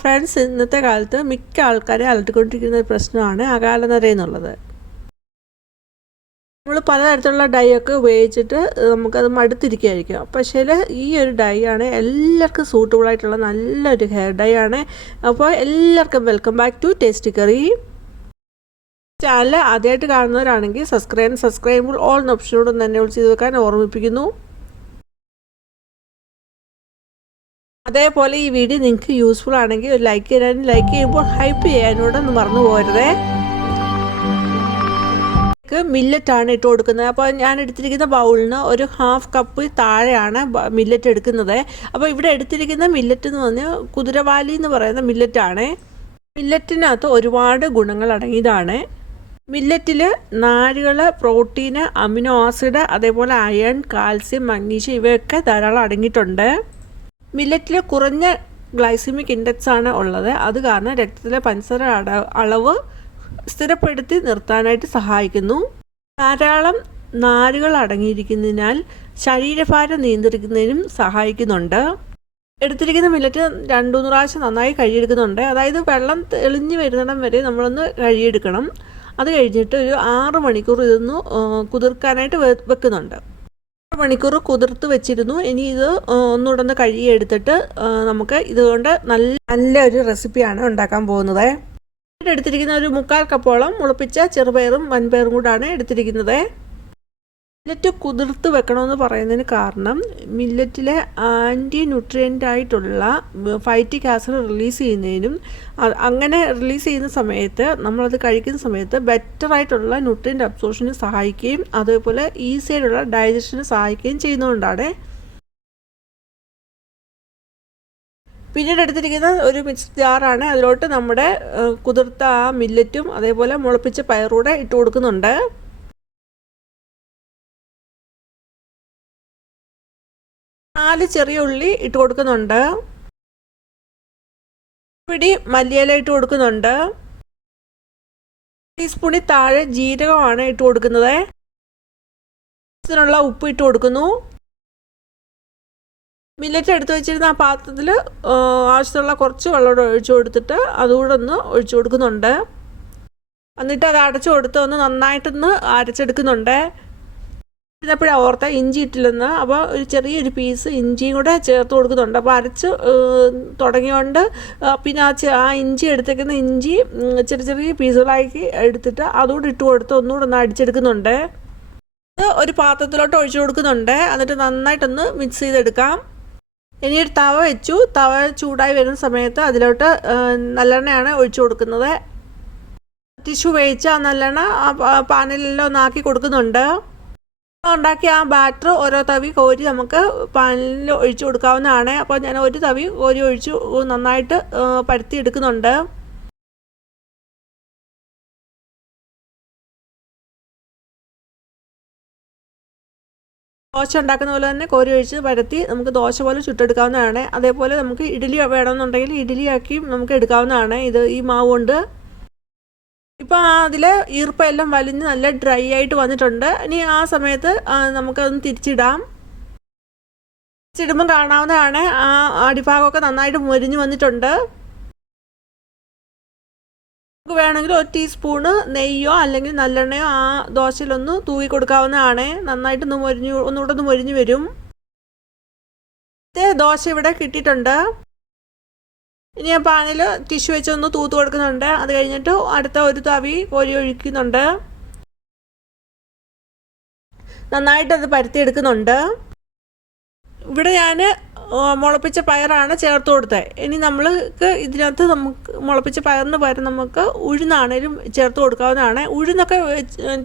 Friends ഇന്നത്തെ കാലത്ത് മിക്ക ആൾക്കാരെ അലട്ടിക്കൊണ്ടിരിക്കുന്ന ഒരു പ്രശ്നമാണ് അകാലനര എന്നുള്ളത്. നമ്മൾ പലതരത്തിലുള്ള ഡൈ ഒക്കെ ഉപയോഗിച്ചിട്ട് നമുക്കത് മടുത്തിരിക്കുകയായിരിക്കും പക്ഷേ ഈ ഒരു ഡൈ ആണ് എല്ലാവർക്കും സൂട്ടബിൾ ആയിട്ടുള്ള നല്ലൊരു ഹെയർ ഡൈ ആണ്. അപ്പോൾ എല്ലാവർക്കും welcome back to tasty curry channel ആദ്യമായിട്ട് കാണുന്നവരാണെങ്കിൽ സബ്സ്ക്രൈബ് സബ്സ്ക്രൈബ് ഓൾ ഓപ്ഷനോട് തന്നെ വിളിച്ച് ചെയ്ത് വെക്കാൻ ഓർമ്മിപ്പിക്കുന്നു. അതേപോലെ ഈ വീഡിയോ നിങ്ങൾക്ക് യൂസ്ഫുൾ ആണെങ്കിൽ ഒരു ലൈക്ക് ചെയ്യാനും ലൈക്ക് ചെയ്യുമ്പോൾ ഹൈപ്പ് ചെയ്യാനോട് ഒന്ന് മറന്നു പോരുതേ ആണ് ഇട്ട് കൊടുക്കുന്നത്. അപ്പോൾ ഞാൻ എടുത്തിരിക്കുന്ന ബൗളിന് ഒരു ഹാഫ് കപ്പ് താഴെയാണ് മില്ലറ്റ് എടുക്കുന്നത്. അപ്പോൾ ഇവിടെ എടുത്തിരിക്കുന്ന മില്ലറ്റ് എന്ന് പറഞ്ഞാൽ കുതിരവാലി എന്ന് പറയുന്ന മില്ലറ്റാണ് മില്ലറ്റിനകത്ത് ഒരുപാട് ഗുണങ്ങൾ അടങ്ങിയതാണ്. മില്ലറ്റിൽ നാരുകൾ പ്രോട്ടീന് അമിനോ ആസിഡ് അതേപോലെ അയൺ കാൽസ്യം മഗ്നീഷ്യം ഇവയൊക്കെ ധാരാളം അടങ്ങിയിട്ടുണ്ട്. മില്ലറ്റിൽ കുറഞ്ഞ ഗ്ലൈസിമിക് ഇൻഡെക്സ് ആണ് ഉള്ളത്. അത് കാരണം രക്തത്തിലെ പഞ്ചസാര അളവ് സ്ഥിരപ്പെടുത്തി നിർത്താനായിട്ട് സഹായിക്കുന്നു. ധാരാളം നാരുകൾ അടങ്ങിയിരിക്കുന്നതിനാൽ ശരീരഭാരം നിയന്ത്രിക്കുന്നതിനും സഹായിക്കുന്നുണ്ട്. എടുത്തിരിക്കുന്ന മില്ലറ്റ് രണ്ടു മൂന്ന് പ്രാവശ്യം നന്നായി കഴുകിയെടുക്കുന്നുണ്ട്. അതായത് വെള്ളം തെളിഞ്ഞു വരുന്നിടം വരെ നമ്മളൊന്ന് കഴുകിയെടുക്കണം. അത് കഴിഞ്ഞിട്ട് ഒരു ആറ് മണിക്കൂർ ഇതൊന്ന് കുതിർക്കാനായിട്ട് വെക്കുന്നുണ്ട്. മണിക്കൂർ കുതിർത്ത് വെച്ചിരുന്നു. ഇനി ഇത് ഒന്നുകൂടെ ഒന്ന് കഴുകിയെടുത്തിട്ട് നമുക്ക് ഇതുകൊണ്ട് നല്ല നല്ല നല്ലൊരു റെസിപ്പിയാണ് ഉണ്ടാക്കാൻ പോകുന്നത്. എടുത്തിരിക്കുന്ന ഒരു മുക്കാൽ കപ്പോളം മുളപ്പിച്ച ചെറുപയറും വൻപയറും കൂടാണ് എടുത്തിരിക്കുന്നത്. മില്ലറ്റ് കുതിർത്ത് വെക്കണമെന്ന് പറയുന്നതിന് കാരണം മില്ലറ്റിലെ ആന്റി ന്യൂട്രിയന്റ് ആയിട്ടുള്ള ഫൈറ്റിക് ആസിഡ് റിലീസ് ചെയ്യുന്നതിനും അങ്ങനെ റിലീസ് ചെയ്യുന്ന സമയത്ത് നമ്മളത് കഴിക്കുന്ന സമയത്ത് ബെറ്റർ ആയിട്ടുള്ള ന്യൂട്രിയന്റ് അബ്സോർഷന് സഹായിക്കുകയും അതേപോലെ ഈസി ആയിട്ടുള്ള ഡൈജഷന് സഹായിക്കുകയും ചെയ്യുന്നതുകൊണ്ടാണ്. പിന്നീട് എടുത്തിരിക്കുന്ന ഒരു മിക്സ് ജാറാണ് അതിലോട്ട് നമ്മുടെ കുതിർത്ത ആ മില്ലറ്റും അതേപോലെ മുളപ്പിച്ച പയറൂടെ ഇട്ട് കൊടുക്കുന്നുണ്ട്. നാല് ചെറിയ ഉള്ളി ഇട്ട് കൊടുക്കുന്നുണ്ട്. പിടി മല്ലിയില ഇട്ട് കൊടുക്കുന്നുണ്ട്. ടീസ്പൂണിൽ താഴെ ജീരകമാണ് ഇട്ട് കൊടുക്കുന്നത്. ഇതിനുള്ള ഉപ്പ് ഇട്ട് കൊടുക്കുന്നു. മില്ലറ്റ് എടുത്തു വെച്ചിരുന്ന ആ പാത്രത്തിൽ ആവശ്യമുള്ള കുറച്ച് വെള്ളം ഒഴിച്ചു കൊടുത്തിട്ട് അതുകൂടെ ഒന്ന് ഒഴിച്ചു കൊടുക്കുന്നുണ്ട്. എന്നിട്ട് അത് അടച്ചു കൊടുത്ത് ഒന്ന് നന്നായിട്ടൊന്ന് അരച്ചെടുക്കുന്നുണ്ട്. ഇരുന്നപ്പോഴാണ് ഓർത്ത ഇഞ്ചി ഇട്ടില്ലെന്ന്. അപ്പോൾ ഒരു ചെറിയൊരു പീസ് ഇഞ്ചിയും കൂടെ ചേർത്ത് കൊടുക്കുന്നുണ്ട്. അപ്പോൾ അരച്ച് തുടങ്ങിയോണ്ട് പിന്നെ ആ ആ ഇഞ്ചി എടുത്തേക്കുന്ന ഇഞ്ചി ചെറിയ ചെറിയ പീസുകളാക്കി എടുത്തിട്ട് അതുകൂടെ ഇട്ട് കൊടുത്ത് ഒന്നുകൂടെ ഒന്ന് അടിച്ചെടുക്കുന്നുണ്ട്. അത് ഒരു പാത്രത്തിലോട്ട് ഒഴിച്ചു കൊടുക്കുന്നുണ്ട്. എന്നിട്ട് നന്നായിട്ടൊന്ന് മിക്സ് ചെയ്തെടുക്കാം. ഇനി ഒരു തവ വെച്ചു. തവ ചൂടായി വരുന്ന സമയത്ത് അതിലോട്ട് നല്ലെണ്ണയാണ് ഒഴിച്ചു കൊടുക്കുന്നത്. ടിഷ്യൂ വേവിച്ച് ആ നല്ലെണ്ണ പാനിലെല്ലാം ഒന്നാക്കി കൊടുക്കുന്നുണ്ട്. ഉണ്ടാക്കിയ ആ ബാറ്റർ ഓരോ തവി കോരി നമുക്ക് പാനിൽ ഒഴിച്ചു കൊടുക്കാവുന്നതാണ്. അപ്പോൾ ഞാൻ ഒരു തവി കോരി ഒഴിച്ചു നന്നായിട്ട് പരത്തി എടുക്കുന്നുണ്ട്. ദോശ ഉണ്ടാക്കുന്ന പോലെ തന്നെ കോരി ഒഴിച്ച് പരത്തി നമുക്ക് ദോശ പോലെ ചുട്ടെടുക്കാവുന്നതാണ്. അതേപോലെ നമുക്ക് ഇഡ്ഡലി വേണമെന്നുണ്ടെങ്കിൽ ഇഡലിയാക്കി നമുക്ക് എടുക്കാവുന്നതാണ്. ഇത് ഈ മാവ് കൊണ്ട് ഇപ്പോൾ അതിൽ ഈർപ്പെല്ലാം വലിഞ്ഞ് നല്ല ഡ്രൈ ആയിട്ട് വന്നിട്ടുണ്ട്. ഇനി ആ സമയത്ത് നമുക്കതൊന്ന് തിരിച്ചിടാം. തിരിച്ചിടുമ്പോൾ കാണാവുന്നതാണ് ആ അടിഭാഗമൊക്കെ നന്നായിട്ട് മുരിഞ്ഞ് വന്നിട്ടുണ്ട്. നമുക്ക് വേണമെങ്കിൽ ഒരു ടീസ്പൂണ് നെയ്യോ അല്ലെങ്കിൽ നല്ലെണ്ണയോ ആ ദോശയിലൊന്ന് തൂവി കൊടുക്കാവുന്നതാണ്. നന്നായിട്ടൊന്ന് മുരിഞ്ഞു ഒന്നുകൂടെ ഒന്ന് മൊരിഞ്ഞു വരും. ദോശ ഇവിടെ കിട്ടിയിട്ടുണ്ട്. ഇനി ഞാൻ പാനിൽ ടിഷ്യൂ വെച്ചൊന്ന് തൂത്ത് കൊടുക്കുന്നുണ്ട്. അത് കഴിഞ്ഞിട്ട് അടുത്ത ഒരു തവി കോരി ഒഴിക്കുന്നുണ്ട്. നന്നായിട്ടത് പരത്തിയെടുക്കുന്നുണ്ട്. ഇവിടെ ഞാൻ മുളപ്പിച്ച പയറാണ് ചേർത്ത് കൊടുത്തത് ഇനി നമ്മൾക്ക് ഇതിനകത്ത് നമുക്ക് മുളപ്പിച്ച പയറിന് പകരം നമുക്ക് ഉഴുന്നാണേലും ചേർത്ത് കൊടുക്കാവുന്നതാണ്. ഉഴുന്നൊക്കെ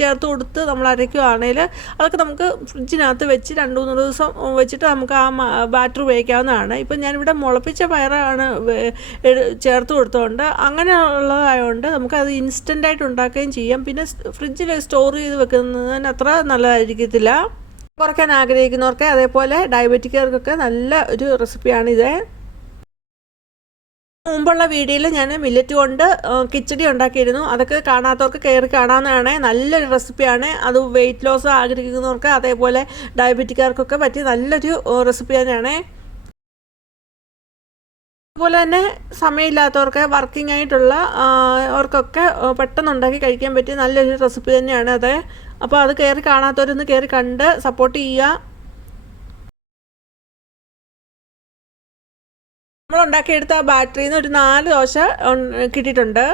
ചേർത്ത് കൊടുത്ത് നമ്മൾ അരയ്ക്കുകയാണെങ്കിൽ അതൊക്കെ നമുക്ക് ഫ്രിഡ്ജിനകത്ത് വെച്ച് രണ്ട് മൂന്ന് ദിവസം വെച്ചിട്ട് നമുക്ക് ആ ബാറ്റർ ഉപയോഗിക്കാവുന്നതാണ്. ഇപ്പം ഞാനിവിടെ മുളപ്പിച്ച പയറാണ് ചേർത്ത് കൊടുത്തതുകൊണ്ട് അങ്ങനെയുള്ളതായതുകൊണ്ട് നമുക്കത് ഇൻസ്റ്റന്റായിട്ട് ഉണ്ടാക്കുകയും ചെയ്യാം. പിന്നെ ഫ്രിഡ്ജിൽ സ്റ്റോർ ചെയ്ത് വെക്കുന്നതിന് അത്ര നല്ലതായിരിക്കത്തില്ല. കുറയ്ക്കാൻ ആഗ്രഹിക്കുന്നവർക്ക് അതേപോലെ ഡയബറ്റിക്കാർക്കൊക്കെ നല്ല ഒരു റെസിപ്പിയാണിത് മുമ്പുള്ള വീഡിയോയിൽ ഞാൻ മില്ലറ്റ് കൊണ്ട് കിച്ചടി ഉണ്ടാക്കിയിരുന്നു. അതൊക്കെ കാണാത്തവർക്ക് കയറി കാണാവുന്നതാണ്. നല്ലൊരു റെസിപ്പിയാണ്. അത് വെയിറ്റ് ലോസ് ആഗ്രഹിക്കുന്നവർക്ക് അതേപോലെ ഡയബറ്റിക്കാർക്കൊക്കെ പറ്റിയ നല്ലൊരു റെസിപ്പി തന്നെയാണ്. അതുപോലെ തന്നെ സമയമില്ലാത്തവർക്ക് വർക്കിംഗ് ആയിട്ടുള്ള അവർക്കൊക്കെ പെട്ടെന്ന് ഉണ്ടാക്കി കഴിക്കാൻ പറ്റിയ നല്ലൊരു റെസിപ്പി തന്നെയാണ് അത്. അപ്പോൾ അത് കയറി കാണാത്തവരൊന്ന് കയറി കണ്ട് സപ്പോർട്ട് ചെയ്യുക നമ്മൾ ഉണ്ടാക്കിയെടുത്ത ബാറ്ററിയിൽ നിന്ന് ഒരു നാല് ദോശ കിട്ടിയിട്ടുണ്ട്.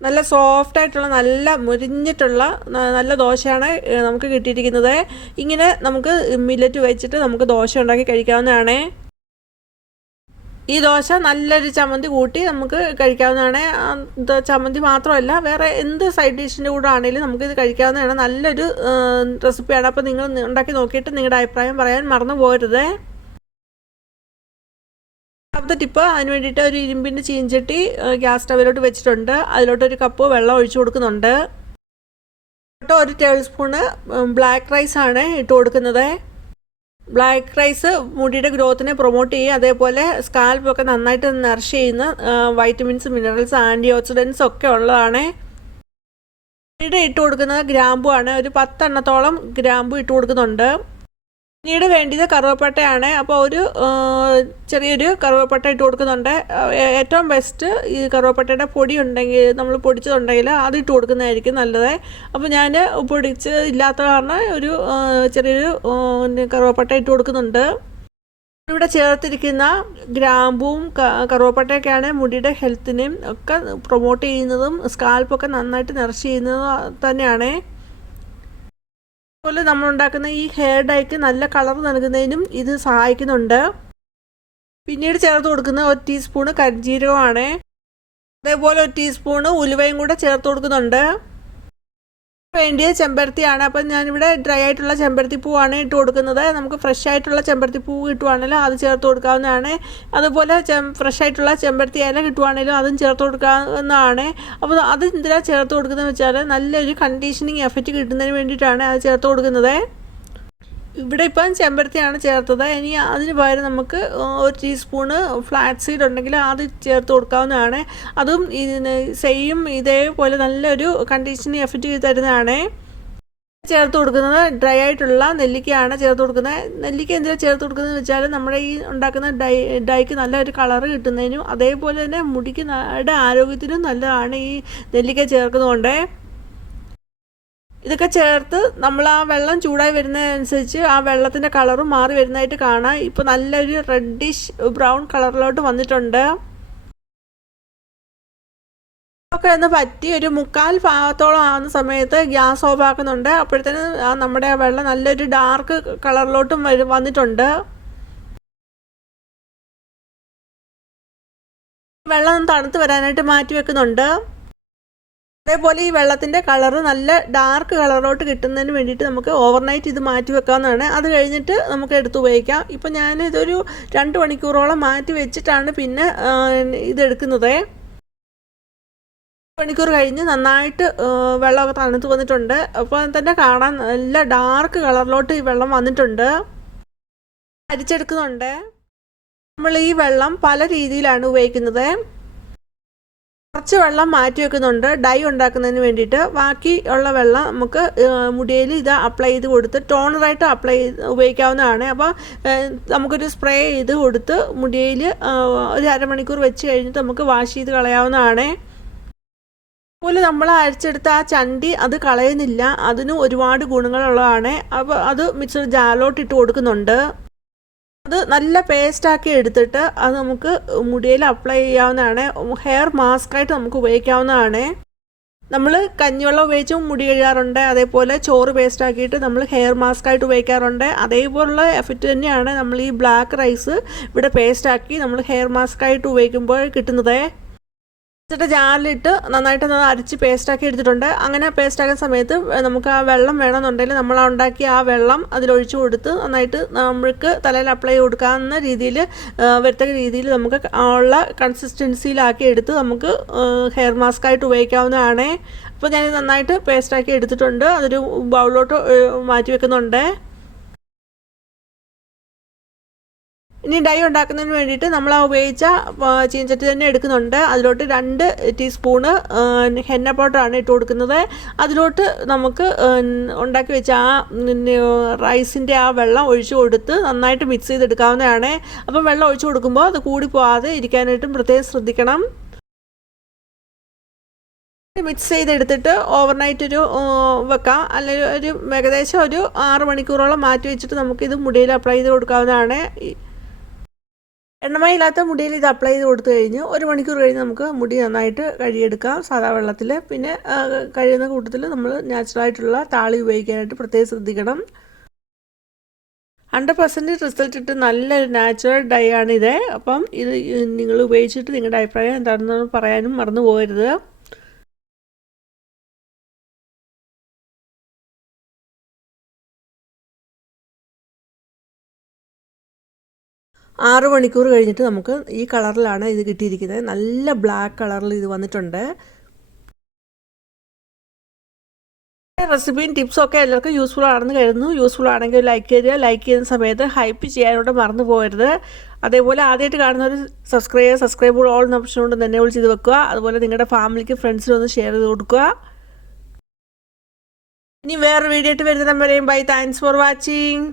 നല്ല സോഫ്റ്റ് ആയിട്ടുള്ള നല്ല മുരിഞ്ഞിട്ടുള്ള നല്ല ദോശയാണ് നമുക്ക് കിട്ടിയിരിക്കുന്നത്. ഇങ്ങനെ നമുക്ക് മില്ലറ്റ് വെച്ചിട്ട് നമുക്ക് ദോശ ഉണ്ടാക്കി കഴിക്കാവുന്നതാണ്. ഈ ദോശ നല്ലൊരു ചമ്മന്തി കൂട്ടി നമുക്ക് കഴിക്കാവുന്നതാണ്. ചമ്മന്തി മാത്രമല്ല വേറെ എന്ത് സൈഡ് ഡിഷിന്റെ കൂടെ ആണെങ്കിലും ഇത് കഴിക്കാവുന്നതാണ്. നല്ലൊരു റെസിപ്പിയാണ് അപ്പോൾ നിങ്ങൾ ഉണ്ടാക്കി നോക്കിയിട്ട് നിങ്ങളുടെ അഭിപ്രായം പറയാൻ മറന്നു പോരുത്. രണ്ടാമത്തെ ടിപ്പ് അതിന് വേണ്ടിയിട്ട് ഒരു ഇരുമ്പിന്റെ ചീഞ്ചട്ടി ഗ്യാസ് സ്റ്റവിലോട്ട് വെച്ചിട്ടുണ്ട്. അതിലോട്ടൊരു കപ്പ് വെള്ളം ഒഴിച്ചു കൊടുക്കുന്നുണ്ട്. ഒരു ടേബിൾ സ്പൂണ് ബ്ലാക്ക് റൈസ് ആണ് ഇട്ട് കൊടുക്കുന്നത്. ബ്ലാക്ക് റൈസ് മുടിയുടെ ഗ്രോത്തിനെ പ്രൊമോട്ട് ചെയ്യും അതേപോലെ സ്കാൽപ്പൊക്കെ നന്നായിട്ട് നറിഷ് ചെയ്യുന്ന വൈറ്റമിൻസ് മിനറൽസ് ആന്റി ഓക്സിഡൻസ് ഒക്കെ ഉള്ളതാണ്. മുടിയുടെ ഇട്ട് കൊടുക്കുന്നത് ഗ്രാമ്പു ആണ്. ഒരു പത്തെണ്ണത്തോളം ഗ്രാമ്പു ഇട്ട് കൊടുക്കുന്നുണ്ട്. പിന്നീട് വേണ്ടത് കറുവപ്പട്ടയാണ്. അപ്പോൾ ഒരു ചെറിയൊരു കറുവപ്പട്ട ഇട്ട് കൊടുക്കുന്നുണ്ട്. ഏറ്റവും ബെസ്റ്റ് ഈ കറുവപ്പട്ടയുടെ പൊടി ഉണ്ടെങ്കിൽ നമ്മൾ പൊടിച്ചതുണ്ടെങ്കിൽ അത് ഇട്ട് കൊടുക്കുന്നതായിരിക്കും നല്ലത്. അപ്പോൾ ഞാൻ പൊടിച്ച് ഇല്ലാത്ത കാരണം ഒരു ചെറിയൊരു കറുവപ്പട്ട ഇട്ട് കൊടുക്കുന്നുണ്ട്. ഇവിടെ ചേർത്തിരിക്കുന്ന ഗ്രാമ്പും കറുവപ്പട്ടയൊക്കെയാണ് മുടിയുടെ ഹെൽത്തിനെയും ഒക്കെ പ്രൊമോട്ട് ചെയ്യുന്നതും സ്കാൽപ്പൊക്കെ നന്നായിട്ട് നിറച്ച് ചെയ്യുന്നതും തന്നെയാണ്. അതുപോലെ നമ്മൾ ഉണ്ടാക്കുന്ന ഈ ഹെയർ ഡൈക്ക് നല്ല കളർ നൽകുന്നതിനും ഇത് സഹായിക്കുന്നുണ്ട്. പിന്നീട് ചേർത്ത് കൊടുക്കുന്ന ഒരു ടീസ്പൂണ് കരിഞ്ജീരകമാണ് അതേപോലെ ഒരു ടീസ്പൂണ് ഉലുവയും കൂടെ ചേർത്ത് കൊടുക്കുന്നുണ്ട്. വേണ്ടിയ ചെമ്പരത്തിയാണ്. അപ്പം ഞാനിവിടെ ഡ്രൈ ആയിട്ടുള്ള ചെമ്പരത്തി പൂവാണ് ഇട്ട് കൊടുക്കുന്നത്. നമുക്ക് ഫ്രഷ് ആയിട്ടുള്ള ചെമ്പരത്തി പൂ കിട്ടുവാണെങ്കിലും അത് ചേർത്ത് കൊടുക്കാവുന്നതാണ്. അതുപോലെ ഫ്രഷ് ആയിട്ടുള്ള ചെമ്പരത്തി ഇല കിട്ടുവാണെങ്കിലും അതും ചേർത്ത് കൊടുക്കാവുന്നതാണ്. അപ്പോൾ അത് എന്തിനാണ് ചേർത്ത് കൊടുക്കുന്നത് വെച്ചാൽ നല്ലൊരു കണ്ടീഷനിങ് എഫക്റ്റ് കിട്ടുന്നതിന് വേണ്ടിയിട്ടാണ് അത് ചേർത്ത് കൊടുക്കുന്നത്. ഇവിടെ ഇപ്പം ചെമ്പരത്തിയാണ് ചേർത്തത്. ഇനി അതിന് പകരം നമുക്ക് ഒരു ടീസ്പൂണ് ഫ്ലാറ്റ് സീഡ് ഉണ്ടെങ്കിൽ അത് ചേർത്ത് കൊടുക്കാവുന്നതാണ്. അതും ഇതിന് സെയിം ഇതേപോലെ നല്ലൊരു കണ്ടീഷനി എഫക്റ്റ് ചെയ്ത് തരുന്നതാണ്. ചേർത്ത് കൊടുക്കുന്നത് ഡ്രൈ ആയിട്ടുള്ള നെല്ലിക്കയാണ് ചേർത്ത് കൊടുക്കുന്നത്. നെല്ലിക്ക എന്തിനാണ് ചേർത്ത് കൊടുക്കുന്നത് വെച്ചാൽ നമ്മുടെ ഈ ഉണ്ടാക്കുന്ന ഡൈ ഡൈക്ക് നല്ലൊരു കളർ കിട്ടുന്നതിനും അതേപോലെ തന്നെ മുടിക്ക് ആരോഗ്യത്തിനും നല്ലതാണ് ഈ നെല്ലിക്ക ചേർക്കുന്നതുകൊണ്ട്. ഇതൊക്കെ ചേർത്ത് നമ്മൾ ആ വെള്ളം ചൂടായി വരുന്നതനുസരിച്ച് ആ വെള്ളത്തിന്റെ കളറും മാറി വരുന്നതായിട്ട് കാണാം. ഇപ്പോൾ നല്ലൊരു റെഡിഷ് ബ്രൗൺ കളറിലോട്ട് വന്നിട്ടുണ്ട്. ഒക്കെ ഒന്ന് പറ്റി ഒരു മുക്കാൽ ഭാഗത്തോളം ആവുന്ന സമയത്ത് ഗ്യാസ് ഓഫ് ആക്കുന്നുണ്ട്. അപ്പോഴത്തേന് ആ നമ്മുടെ വെള്ളം നല്ലൊരു ഡാർക്ക് കളറിലോട്ടും വന്നിട്ടുണ്ട്. വെള്ളം തണുത്ത് വരാനായിട്ട് മാറ്റി വെക്കുന്നുണ്ട്. അതേപോലെ ഈ വെള്ളത്തിന്റെ കളറ് നല്ല ഡാർക്ക് കളറിലോട്ട് കിട്ടുന്നതിന് വേണ്ടിയിട്ട് നമുക്ക് ഓവർനൈറ്റ് ഇത് മാറ്റി വെക്കാവുന്നതാണ്. അത് കഴിഞ്ഞിട്ട് നമുക്ക് എടുത്ത് ഉപയോഗിക്കാം. ഇപ്പം ഞാൻ ഇതൊരു രണ്ട് മണിക്കൂറോളം മാറ്റി വെച്ചിട്ടാണ് പിന്നെ ഇതെടുക്കുന്നത് മണിക്കൂർ കഴിഞ്ഞ് നന്നായിട്ട് വെള്ളമൊക്കെ തണുത്ത് വന്നിട്ടുണ്ട്. അപ്പോൾ തന്നെ കാണാൻ നല്ല ഡാർക്ക് കളറിലോട്ട് ഈ വെള്ളം വന്നിട്ടുണ്ട്. അരിച്ചെടുക്കുന്നുണ്ട്. നമ്മൾ ഈ വെള്ളം പല രീതിയിലാണ് ഉപയോഗിക്കുന്നത്. കുറച്ച് വെള്ളം മാറ്റി വെക്കുന്നുണ്ട് ഡൈ ഉണ്ടാക്കുന്നതിന് വേണ്ടിയിട്ട്. ബാക്കി ഉള്ള വെള്ളം നമുക്ക് മുടിയിൽ ഇത് അപ്ലൈ ചെയ്ത് കൊടുത്ത് ടോണറായിട്ട് അപ്ലൈ ചെയ്ത് ഉപയോഗിക്കാവുന്നതാണ്. അപ്പോൾ നമുക്കൊരു സ്പ്രേ ചെയ്ത് കൊടുത്ത് മുടിയിൽ ഒരു അരമണിക്കൂർ വെച്ച് കഴിഞ്ഞിട്ട് നമുക്ക് വാഷ് ചെയ്ത് കളയാവുന്നതാണ്. അതുപോലെ നമ്മൾ അരച്ചെടുത്ത ആ ചണ്ടി അത് കളയുന്നില്ല. അതിന് ഒരുപാട് ഗുണങ്ങളുള്ളതാണ്. അപ്പോൾ അത് മിക്സർ ജാലോട്ട് ഇട്ട് കൊടുക്കുന്നുണ്ട്. അത് നല്ല പേസ്റ്റാക്കി എടുത്തിട്ട് അത് നമുക്ക് മുടിയിൽ അപ്ലൈ ചെയ്യാവുന്നതാണ്. ഹെയർ മാസ്കായിട്ട് നമുക്ക് ഉപയോഗിക്കാവുന്നതാണ്. നമ്മൾ കഞ്ഞിവെള്ളം ഉപയോഗിച്ചും മുടി കഴുകാറുണ്ട്. അതേപോലെ ചോറ് പേസ്റ്റ് ആക്കിയിട്ട് നമ്മൾ ഹെയർ മാസ്ക് ആയിട്ട് ഉപയോഗിക്കാറുണ്ട്. അതേപോലുള്ള എഫക്റ്റ് തന്നെയാണ് നമ്മൾ ഈ ബ്ലാക്ക് റൈസ് ഇവിടെ പേസ്റ്റ് ആക്കി നമ്മൾ ഹെയർ മാസ്ക് ആയിട്ട് ഉപയോഗിക്കുമ്പോൾ കിട്ടുന്നത്. വെച്ചിട്ട് ജാറിലിട്ട് നന്നായിട്ട് അത് അരച്ച് പേസ്റ്റാക്കി എടുത്തിട്ടുണ്ട്. അങ്ങനെ പേസ്റ്റാക്കുന്ന സമയത്ത് നമുക്ക് ആ വെള്ളം വേണമെന്നുണ്ടെങ്കിൽ നമ്മൾ ഉണ്ടാക്കിയ ആ വെള്ളം അതിലൊഴിച്ച് കൊടുത്ത് നന്നായിട്ട് നമുക്ക് തലയിൽ അപ്ലൈ കൊടുക്കാവുന്ന രീതിയിൽ വരത്തക്ക രീതിയിൽ നമുക്ക് ഉള്ള കൺസിസ്റ്റൻസിയിലാക്കി എടുത്ത് നമുക്ക് ഹെയർ മാസ്ക് ആയിട്ട് ഉപയോഗിക്കാവുന്നതാണ്. അപ്പോൾ ഞാൻ നന്നായിട്ട് പേസ്റ്റാക്കി എടുത്തിട്ടുണ്ട്. അതൊരു ബൗളിലോട്ട് മാറ്റി വെക്കുന്നുണ്ട്. ഇനി ഡൈ ഉണ്ടാക്കുന്നതിന് വേണ്ടിയിട്ട് നമ്മൾ ആ ഉപയോഗിച്ച ചീഞ്ചട്ടി തന്നെ എടുക്കുന്നുണ്ട്. അതിലോട്ട് രണ്ട് ടീസ്പൂണ് ഹെന്ന പൗഡറാണ് ഇട്ട് കൊടുക്കുന്നത്. അതിലോട്ട് നമുക്ക് ഉണ്ടാക്കി വെച്ച ആ റൈസിന്റെ ആ വെള്ളം ഒഴിച്ചു കൊടുത്ത് നന്നായിട്ട് മിക്സ് ചെയ്തെടുക്കാവുന്നതാണ്. അപ്പം വെള്ളം ഒഴിച്ചു കൊടുക്കുമ്പോൾ അത് കൂടി പോവാതെ ഇരിക്കാനായിട്ടും പ്രത്യേകം ശ്രദ്ധിക്കണം. മിക്സ് ചെയ്തെടുത്തിട്ട് ഓവർനൈറ്റ് ഒരു വെക്കാം. അല്ലെങ്കിൽ ഒരു ഏകദേശം ഒരു ആറ് മണിക്കൂറോളം മാറ്റി വെച്ചിട്ട് നമുക്കിത് മുടിയിൽ അപ്ലൈ ചെയ്ത് കൊടുക്കാവുന്നതാണ്. എണ്ണമയില്ലാത്ത മുടിയിൽ ഇത് അപ്ലൈ ചെയ്ത് കൊടുത്തു കഴിഞ്ഞ് ഒരു മണിക്കൂർ കഴിഞ്ഞ് നമുക്ക് മുടി നന്നായിട്ട് കഴുകിയെടുക്കാം. സാധാ വെള്ളത്തിൽ. പിന്നെ കഴിയുന്ന കൂട്ടത്തിൽ നമ്മൾ നാച്ചുറലായിട്ടുള്ള താളി ഉപയോഗിക്കാനായിട്ട് പ്രത്യേകം ശ്രദ്ധിക്കണം. ഹൺഡ്രഡ് പെർസെന്റ് റിസൾട്ട് ഇട്ട് നല്ലൊരു നാച്ചുറൽ ഡൈ ആണിത്. അപ്പം ഇത് നിങ്ങൾ ഉപയോഗിച്ചിട്ട് നിങ്ങളുടെ അഭിപ്രായം എന്താണെന്ന് പറയാനും മറന്നു പോകരുത്. ആറ് മണിക്കൂർ കഴിഞ്ഞിട്ട് നമുക്ക് ഈ കളറിലാണ് ഇത് കിട്ടിയിരിക്കുന്നത്. നല്ല ബ്ലാക്ക് കളറിൽ ഇത് വന്നിട്ടുണ്ട്. റെസിപ്പിയും ടിപ്സും ഒക്കെ എല്ലാവർക്കും യൂസ്ഫുൾ ആണെന്ന് കരുതുന്നു. യൂസ്ഫുൾ ആണെങ്കിൽ ലൈക്ക് ചെയ്യുക. ലൈക്ക് ചെയ്യുന്ന സമയത്ത് ഹൈപ്പ് ചെയ്യാനോട് മറന്നു പോകരുത്. അതേപോലെ ആദ്യമായിട്ട് കാണുന്നവർ സബ്സ്ക്രൈബ് സബ്സ്ക്രൈബ് ഓൾ എന്ന ഓപ്ഷൻ കൊണ്ട് തന്നെ വിളിച്ച് വെക്കുക. അതുപോലെ നിങ്ങളുടെ ഫാമിലിക്ക് ഫ്രണ്ട്സിനും ഒന്ന് ഷെയർ ചെയ്ത് കൊടുക്കുക. ഇനി വേറൊരു വീഡിയോ ആയിട്ട് വരുന്ന നമ്പറേയും ബൈ താങ്ക്സ് ഫോർ വാച്ചിങ്